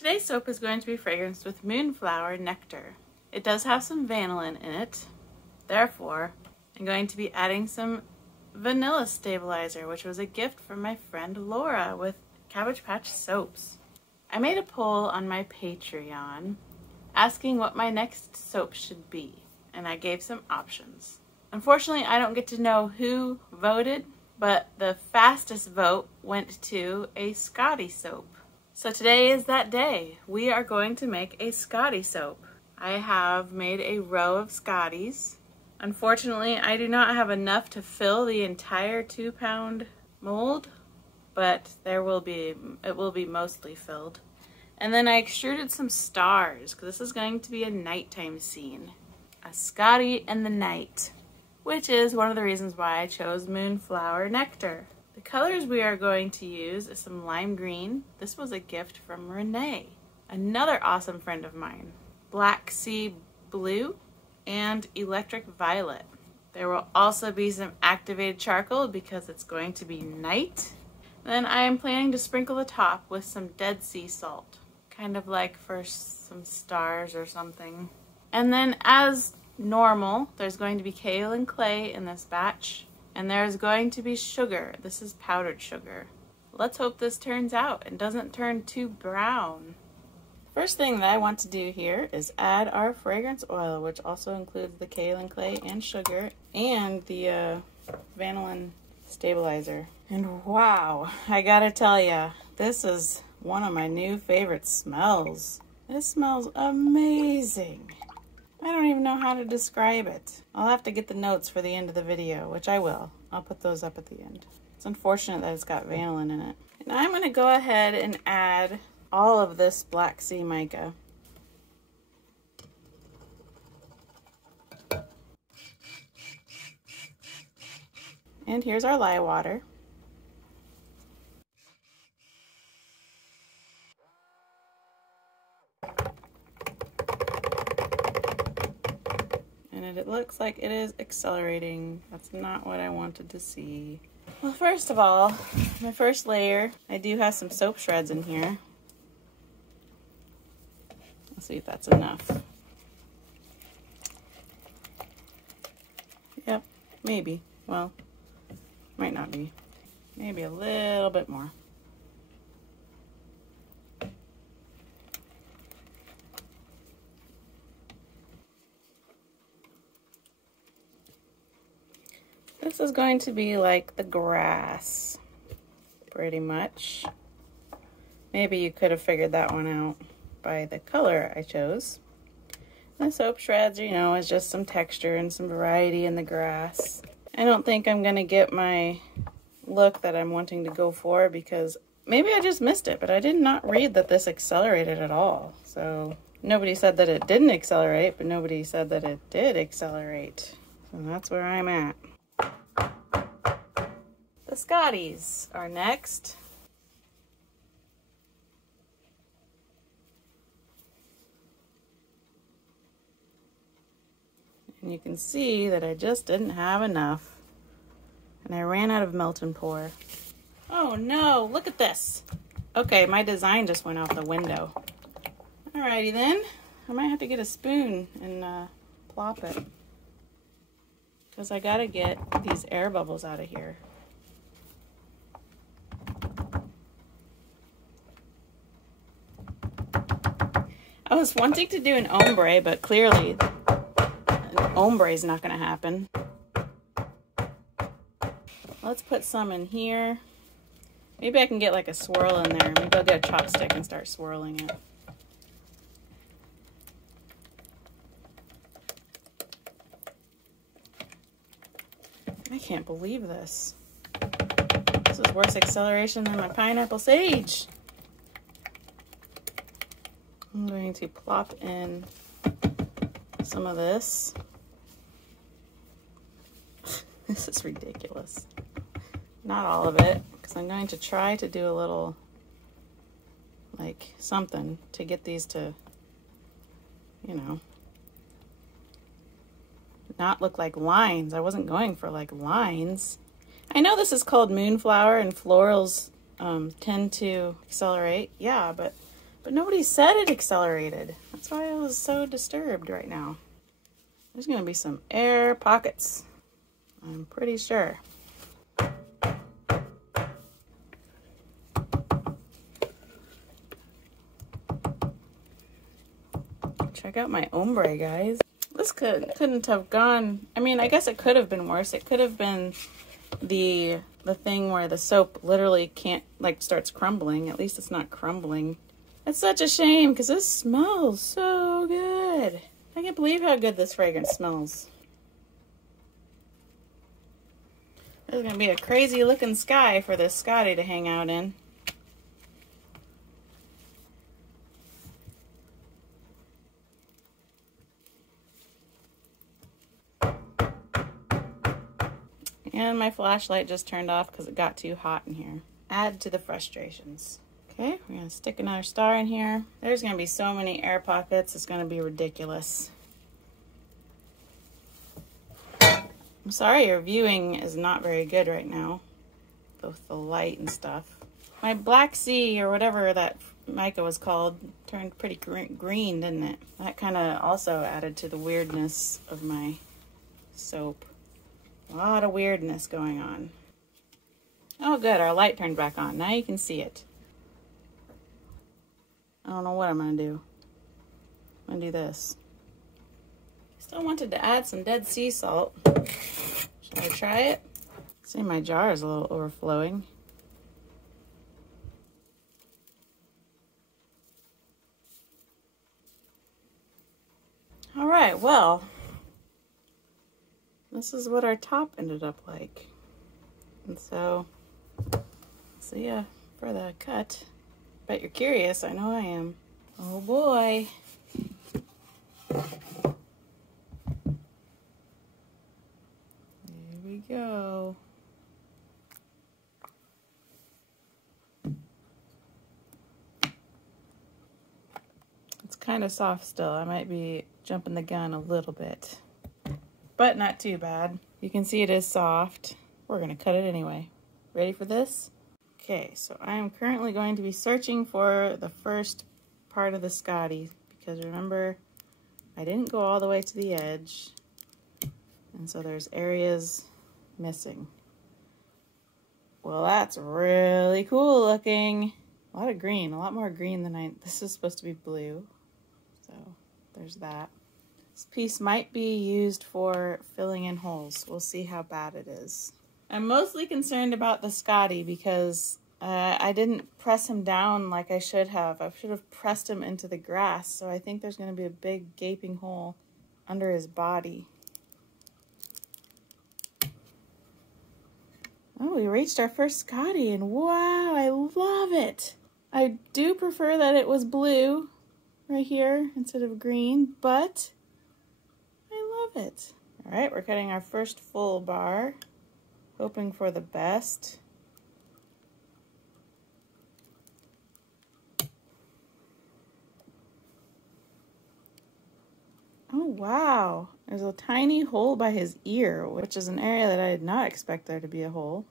Today's soap is going to be fragranced with Moonflower Nectar. It does have some vanillin in it, therefore I'm going to be adding some vanilla stabilizer, which was a gift from my friend Laura with Cabbage Patch soaps. I made a poll on my Patreon asking what my next soap should be, and I gave some options. Unfortunately, I don't get to know who voted, but the fastest vote went to a Scottie soap. So today is that day. We are going to make a Scottie soap. I have made a row of Scotties. Unfortunately, I do not have enough to fill the entire 2-pound mold, but it will be mostly filled. And then I extruded some stars, because this is going to be a nighttime scene. A Scottie in the night, which is one of the reasons why I chose Moonflower Nectar. The colors we are going to use is some lime green. This was a gift from Renee, another awesome friend of mine. Black sea blue and electric violet. There will also be some activated charcoal because it's going to be night. Then I am planning to sprinkle the top with some Dead Sea salt, kind of like for some stars or something. And then as normal, there's going to be kale and clay in this batch. And there's going to be sugar. This is powdered sugar. Let's hope this turns out and doesn't turn too brown. First thing that I want to do here is add our fragrance oil, which also includes the kale and clay and sugar and the vanillin stabilizer. And wow, I gotta tell ya, this is one of my new favorite smells. This smells amazing. I don't even know how to describe it. I'll have to get the notes for the end of the video, which I will. I'll put those up at the end. It's unfortunate that it's got vanillin in it. And I'm going to go ahead and add all of this Black Sea mica. And here's our lye water. And it looks like it is accelerating. That's not what I wanted to see. Well, first of all, my first layer, I do have some soap shreds in here. Let's see if that's enough. Yep, maybe. Well, might not be. Maybe a little bit more. This is going to be like the grass, pretty much. Maybe you could have figured that one out by the color I chose. The soap shreds, you know, is just some texture and some variety in the grass. I don't think I'm going to get my look that I'm wanting to go for because maybe I just missed it, but I did not read that this accelerated at all. So nobody said that it didn't accelerate, but nobody said that it did accelerate. So that's where I'm at. The Scotties are next. And you can see that I just didn't have enough. And I ran out of melt and pour. Oh no, look at this. Okay, my design just went out the window. Alrighty then. I might have to get a spoon and plop it. Because I gotta get these air bubbles out of here. I was wanting to do an ombre, but clearly an ombre is not going to happen. Let's put some in here. Maybe I can get like a swirl in there. Maybe I'll get a chopstick and start swirling it. I can't believe this. This is worse acceleration than my pineapple sage. I'm going to plop in some of this. This is ridiculous. Not all of it, because I'm going to try to do a little, like, something to get these to, you know, not look like lines. I wasn't going for, like, lines. I know this is called Moonflower and florals tend to accelerate. Yeah, but But nobody said it accelerated. That's why I was so disturbed right now. There's gonna be some air pockets, I'm pretty sure. Check out my ombre, guys. This couldn't have gone, I mean, I guess it could have been worse. It could have been the thing where the soap literally can't, like, starts crumbling. At least it's not crumbling. It's such a shame because this smells so good. I can't believe how good this fragrance smells. There's gonna be a crazy looking sky for this Scottie to hang out in. And my flashlight just turned off because it got too hot in here. Add to the frustrations. Okay, we're gonna stick another star in here. There's gonna be so many air pockets, it's gonna be ridiculous. I'm sorry your viewing is not very good right now, with the light and stuff. My Black Sea, or whatever that mica was called, turned pretty green, didn't it? That kind of also added to the weirdness of my soap. A lot of weirdness going on. Oh good, our light turned back on. Now you can see it. I don't know what I'm gonna do. I'm gonna do this. Still wanted to add some Dead Sea salt. Should I try it? See, my jar is a little overflowing. All right, well, this is what our top ended up like. And so, see ya for the cut. Bet you're curious, I know I am. Oh boy. There we go. It's kind of soft still. I might be jumping the gun a little bit, but not too bad. You can see it is soft. We're gonna cut it anyway. Ready for this? Okay, so I am currently going to be searching for the first part of the Scottie, because remember, I didn't go all the way to the edge, and so there's areas missing. Well, that's really cool looking. A lot of green, a lot more green than this is supposed to be blue. So there's that. This piece might be used for filling in holes. We'll see how bad it is. I'm mostly concerned about the Scottie because I didn't press him down like I should have. I should have pressed him into the grass, so I think there's going to be a big gaping hole under his body. Oh, we reached our first Scottie, and wow, I love it. I do prefer that it was blue right here instead of green, but I love it. All right, we're cutting our first full bar, hoping for the best. Oh, wow. There's a tiny hole by his ear, which is an area that I did not expect there to be a hole.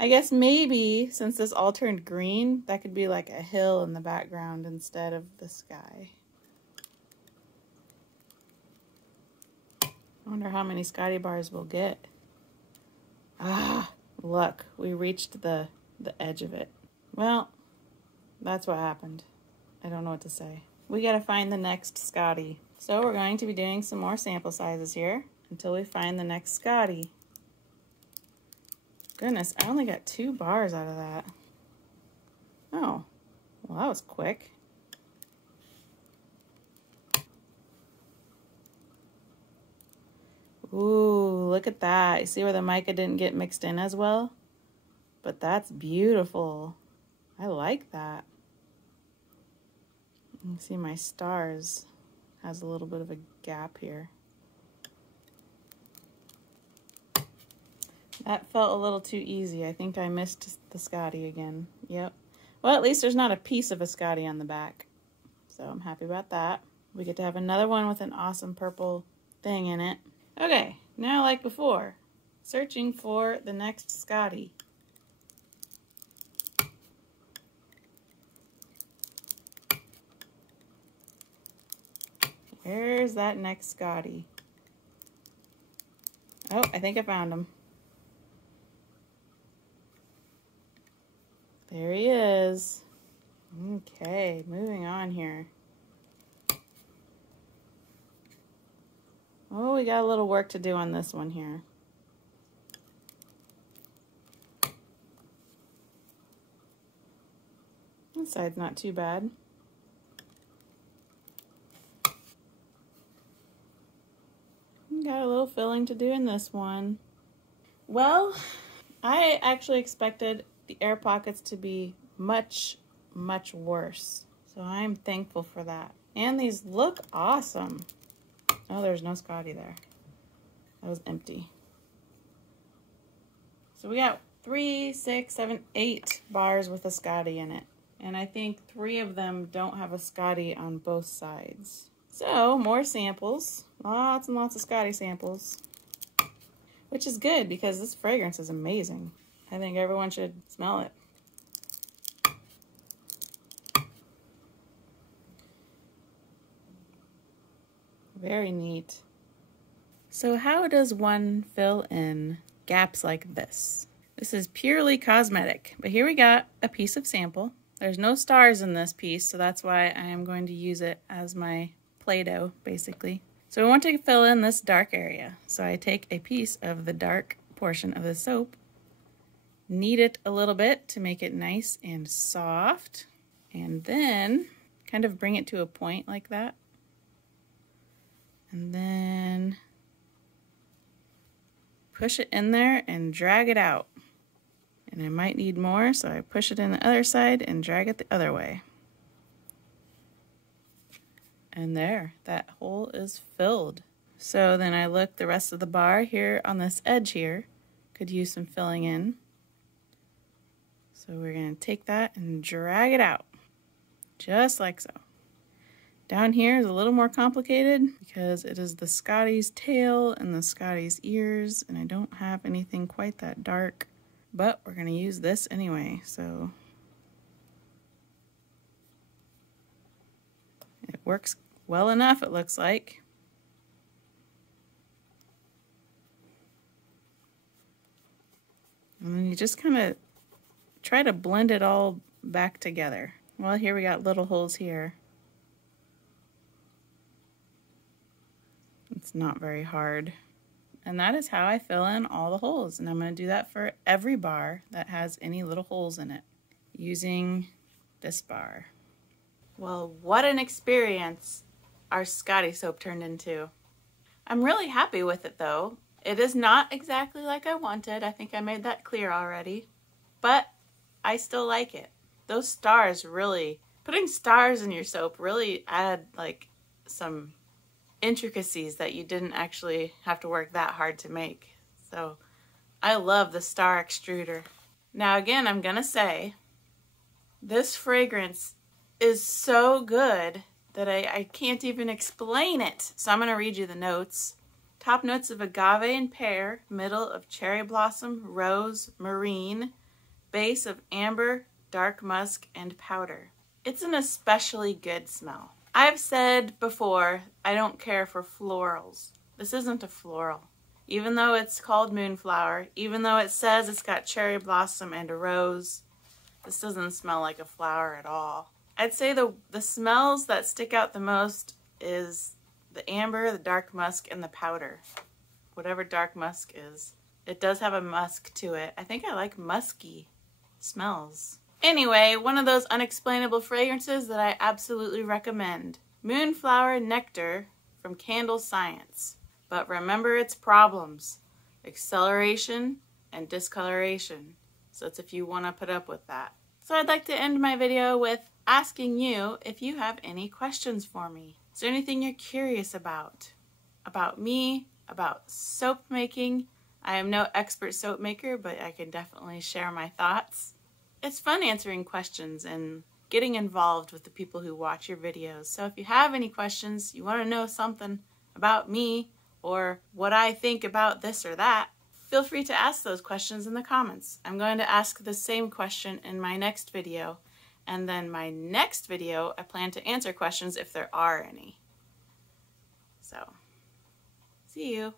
I guess maybe, since this all turned green, that could be like a hill in the background instead of the sky. I wonder how many Scottie bars we'll get. Ah, look, we reached the edge of it. Well, that's what happened. I don't know what to say. We gotta find the next Scottie. So we're going to be doing some more sample sizes here until we find the next Scottie. Goodness, I only got 2 bars out of that. Oh, well, that was quick. Ooh, look at that. You see where the mica didn't get mixed in as well? But that's beautiful. I like that. You can see my stars has a little bit of a gap here. That felt a little too easy. I think I missed the Scottie again. Yep. Well, at least there's not a piece of a Scottie on the back. So I'm happy about that. We get to have another one with an awesome purple thing in it. Okay, now like before, searching for the next Scottie. Where's that next Scottie? Oh, I think I found him. There he is. Okay, moving on here. Oh, we got a little work to do on this one here. This side's not too bad. Got a little filling to do in this one. Well, I actually expected the air pockets to be much, much worse. So I'm thankful for that. And these look awesome. Oh, there's no Scottie there. That was empty. So we got 3, 6, 7, 8 bars with a Scottie in it. And I think 3 of them don't have a Scottie on both sides. So, more samples. Lots and lots of Scottie samples. Which is good because this fragrance is amazing. I think everyone should smell it. Very neat. So how does one fill in gaps like this? This is purely cosmetic, but here we got a piece of sample. There's no stars in this piece, so that's why I am going to use it as my Play-Doh, basically. So I want to fill in this dark area. So I take a piece of the dark portion of the soap, knead it a little bit to make it nice and soft, and then kind of bring it to a point like that. And then push it in there and drag it out. And I might need more, so I push it in the other side and drag it the other way. And there, that hole is filled. So then I look the rest of the bar here on this edge here, could use some filling in. So we're going to take that and drag it out, just like so. Down here is a little more complicated because it is the Scottie's tail and the Scottie's ears, and I don't have anything quite that dark, but we're going to use this anyway, so it works well enough, it looks like. And then you just kind of try to blend it all back together. Well, here we got little holes here. It's not very hard. And that is how I fill in all the holes. And I'm going to do that for every bar that has any little holes in it using this bar. Well, what an experience our Scottie soap turned into. I'm really happy with it though. It is not exactly like I wanted. I think I made that clear already. But I still like it. Those stars really, putting stars in your soap really add like some intricacies that you didn't actually have to work that hard to make. So I love the star extruder. Now again, I'm gonna say this fragrance is so good that I can't even explain it. So I'm gonna read you the notes. Top notes of agave and pear, middle of cherry blossom, rose, marine, base of amber, dark musk, and powder. It's an especially good smell. I've said before, I don't care for florals. This isn't a floral. Even though it's called Moonflower, even though it says it's got cherry blossom and a rose, this doesn't smell like a flower at all. I'd say the smells that stick out the most is the amber, the dark musk, and the powder. Whatever dark musk is. It does have a musk to it. I think I like musky smells. Anyway, one of those unexplainable fragrances that I absolutely recommend. Moonflower Nectar from Candle Science. But remember its problems. Acceleration and discoloration. So it's if you want to put up with that. So I'd like to end my video with asking you if you have any questions for me. Is there anything you're curious about? About me? About soap making? I am no expert soap maker, but I can definitely share my thoughts. It's fun answering questions and getting involved with the people who watch your videos. So if you have any questions, you want to know something about me or what I think about this or that, feel free to ask those questions in the comments. I'm going to ask the same question in my next video. And then my next video, I plan to answer questions if there are any. So, see you.